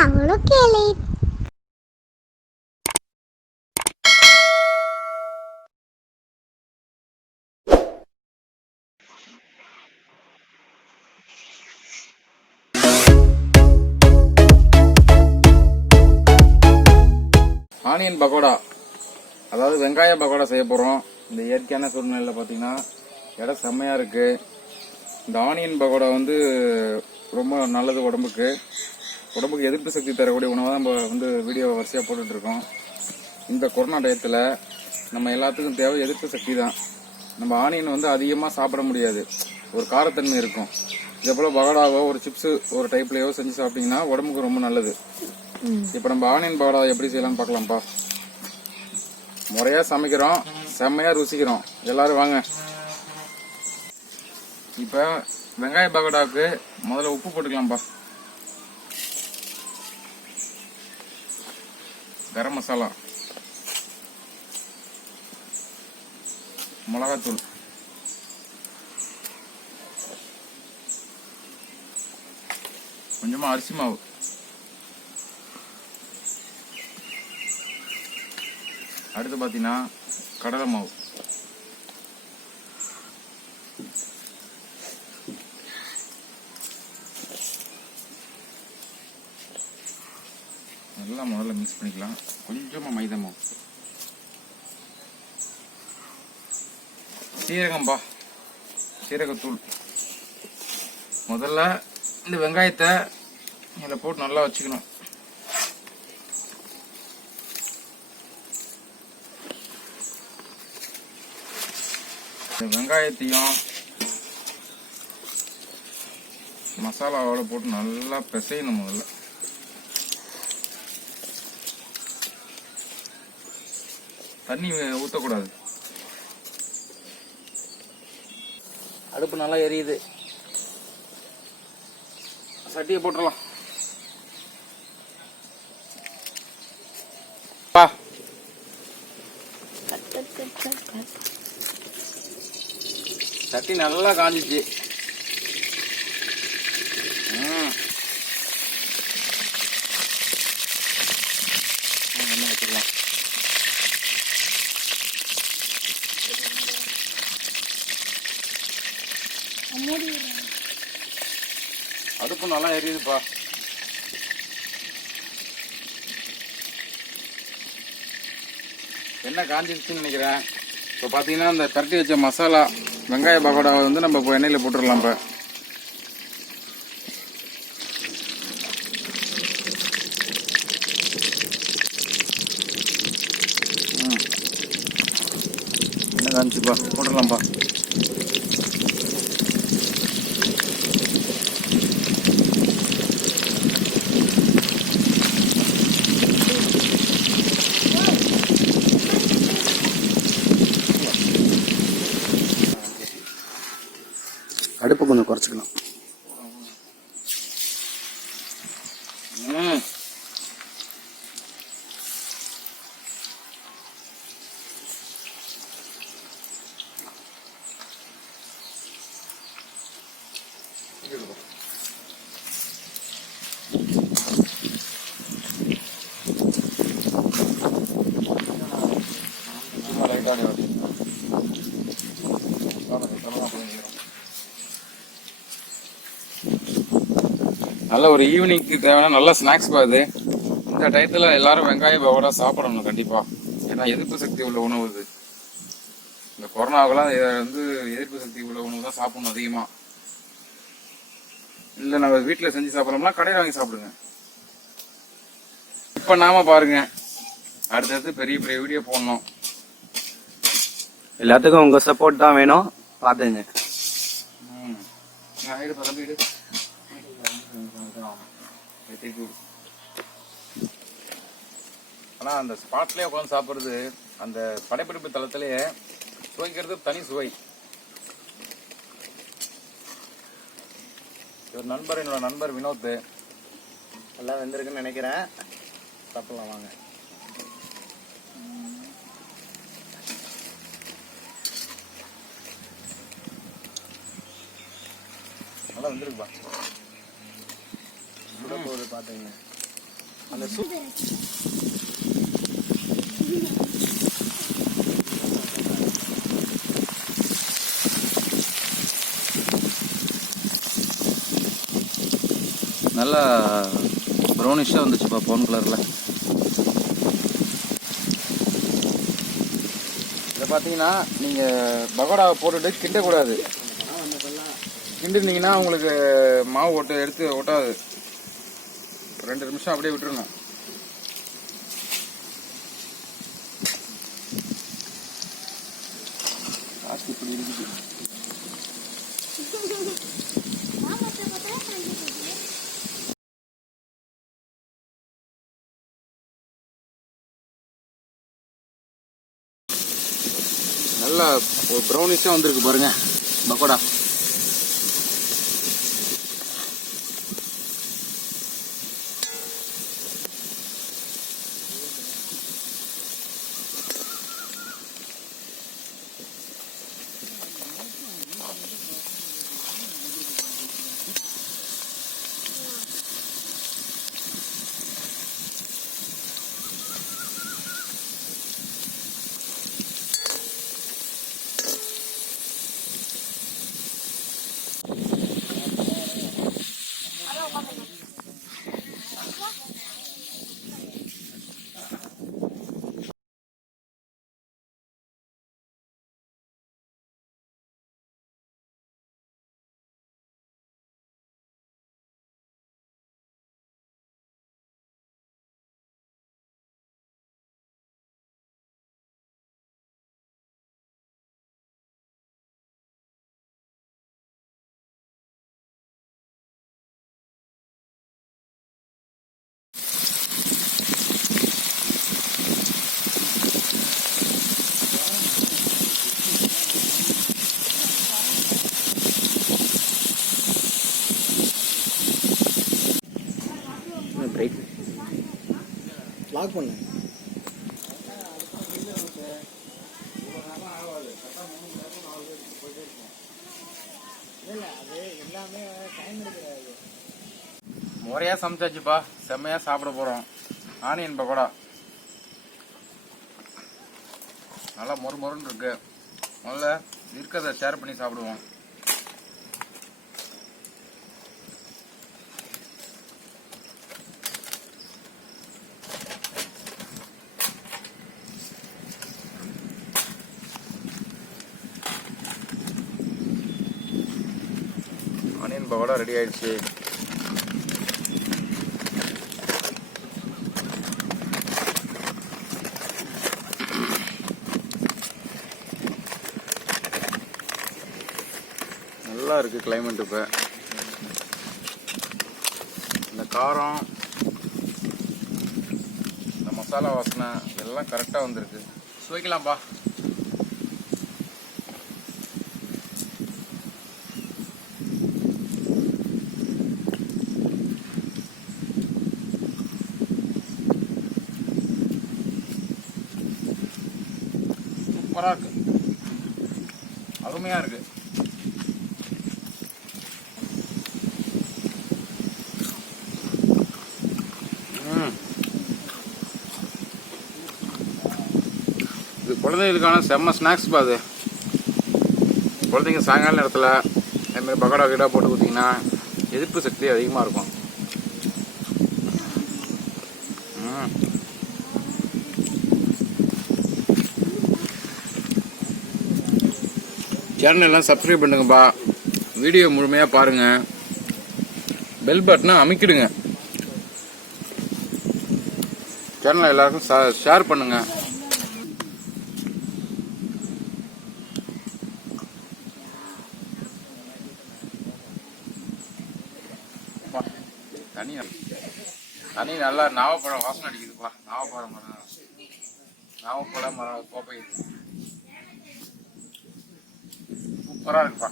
அவளும் கேளு. ஆனியன் பக்கோடா, அதாவது வெங்காய பக்கோடா செய்ய போறோம். இந்த இயற்கையான சூழ்நிலையில பாத்தீங்கன்னா இடம் செம்மையா இருக்கு. இந்த ஆனியன் பக்கோடா வந்து ரொம்ப நல்லது உடம்புக்கு எதிர்ப்பு சக்தி தரக்கூடிய உணவை நம்ம வந்து வீடியோ வரிசையா போட்டுட்டு இருக்கோம். இந்த கொரோனா டயத்துல நம்ம எல்லாத்துக்கும் தேவை எதிர்ப்பு சக்தி தான். நம்ம ஆனியன் வந்து அதிகமா சாப்பிட முடியாது, ஒரு காரத்தன்மை இருக்கும். இதே போல பகோடாவோ ஒரு சிப்ஸ் ஒரு டைப்லயோ செஞ்சு சாப்பிட்டீங்கன்னா உடம்புக்கு ரொம்ப நல்லது. இப்ப நம்ம ஆனியன் பகோடா எப்படி செய்யலாம்னு பார்க்கலாம்ப்பா. முறையா சமைக்கிறோம், செம்மையா ருசிக்கிறோம். எல்லாரும் வாங்க. இப்ப வெங்காய பகோடாவுக்கு முதல்ல உப்பு போட்டுக்கலாம்ப்பா. கரம் மசாலா, மிளகாத்தூள், கொஞ்சமா அரிசி மாவு, அடுத்து பாத்தீங்கன்னா கடலை மாவு, எல்லாம் முதல்ல மிக்ஸ் பண்ணிக்கலாம். கொஞ்சமா மைதா மாவு, சீரகம்பா, சீரகத்தூள். முதல்ல இந்த வெங்காயத்தை இதில் போட்டு நல்லா வச்சுக்கணும். இந்த வெங்காயத்தையும் மசாலாவோட போட்டு நல்லா பிசையணும். முதல்ல தண்ணி ஊற்றக்கூடாது. அடுப்பு நல்லா எரியுது, சட்டியை போட்டுடலாம். சட்டி நல்லா காஞ்சிச்சு. வச்சுக்கலாம். அடுப்பு நல்லா எரியுதுப்பா. என்ன காஞ்சிருச்சுன்னு நினைக்கிறேன். இப்போ பார்த்தீங்கன்னா இந்த கரட்டி வச்ச மசாலா வெங்காய பக்கோடாவை வந்து நம்ம இப்போ எண்ணெயில் போட்டுடலாம். இப்போ என்ன காஞ்சிப்பா, போட்டுடலாம்ப்பா. அடுப்பு கொஞ்சம் குறைச்சிக்கலாம். நல்ல ஒரு ஈவினிங்க்கு தேவையான நல்ல ஸ்நாக்ஸ் பாது. இந்த டயத்துல எல்லாரும் வெங்காய பகோடா சாப்பிடணும் கண்டிப்பா. ஏன்னா எதிர்ப்பு சக்தி உள்ள உணவு இது. இந்த கொரோனாவுக்குலாம் வந்து எதிர்ப்பு சக்தி உள்ள உணவு தான் சாப்பிடணும் அதிகமா. இல்ல நம்ம வீட்டுல செஞ்சு சாப்பிடறோம்னா கடையில் வாங்கி சாப்பிடுங்க. இப்ப நாம பாருங்க, அடுத்தடுத்து பெரிய பெரிய வீடியோ போடணும். எல்லாத்துக்கும் உங்க சப்போர்ட் தான் வேணும், பாத்துங்க. ஆனா அந்த ஸ்பாட்லயே உட்காந்து சாப்பிடுறது, அந்த படைப்பிடிப்பு தளத்திலேயே சுவைக்கிறது தனி சுவை. ஒரு நண்பர், என்னோட நண்பர் வினோத், எல்லாம் வெந்திருக்குன்னு நினைக்கிறேன். சாப்பிடலாம் வாங்க. நல்லா வந்துருக்குப்பா. போகுது பாத்துங்க. அந்த நல்லா ப்ரௌனிஷாக வந்துச்சுப்பா ப்ரௌன் கலரில். இதை பார்த்தீங்கன்னா நீங்கள் பகோடாவை போட்டுட்டு கிண்டக்கூடாது. கிண்டிருந்தீங்கன்னா உங்களுக்கு மாவு எடுத்து ஒட்டாது. 2 நிமிஷம் அப்படியே விட்டுருங்க. காசு இப்படி இருக்குது. நல்லா ஒரு ப்ரௌனிஷாக வந்திருக்கு பாருங்க பக்கோடா. லாக் பண்ணு. முறையா சமைச்சாச்சுப்பா. செம்மையா சாப்பிட போறோம். ஆனியன் பக்கோடா நல்லா மொறுமொறுன்னு இருக்கு. முதல்ல இருக்கிறத ஷேர் பண்ணி சாப்பிடுவோம். ஆனியன் பக்கோடா ரெடி ஆயிடுச்சு. நல்லா இருக்கு கிளைமேட். இப்ப இந்த காரம், இந்த மசாலா வாசனை எல்லாம் கரெக்டா வந்திருக்கு. சுவைக்கலாம்பா. சூப்பரா இருக்கு. அருமையா இருக்கு. இது குழந்தைகளுக்கான செம்ம ஸ்நாக்ஸ் பா. அது குழந்தைங்க சாயங்கால நேரத்தில் அதுமாதிரி பக்கோடா கிடா போட்டு கொடுத்தீங்கன்னா எதிர்ப்பு சக்தி அதிகமாக இருக்கும். சேனல் எல்லாம் சப்ஸ்கிரைப் பண்ணுங்கப்பா. வீடியோ முழுமையாக பாருங்க. பெல் பட்டனை அமைக்கிடுங்க. சேனலை எல்லாருக்கும் ஷேர் பண்ணுங்க. தனி நல்லா நாவப்பழம் வாசனை அடிக்குதுப்பா. நாவப்பழம் மரம், நாவப்பழம் மரம் கோப்பை சூப்பரா இருக்குப்பா.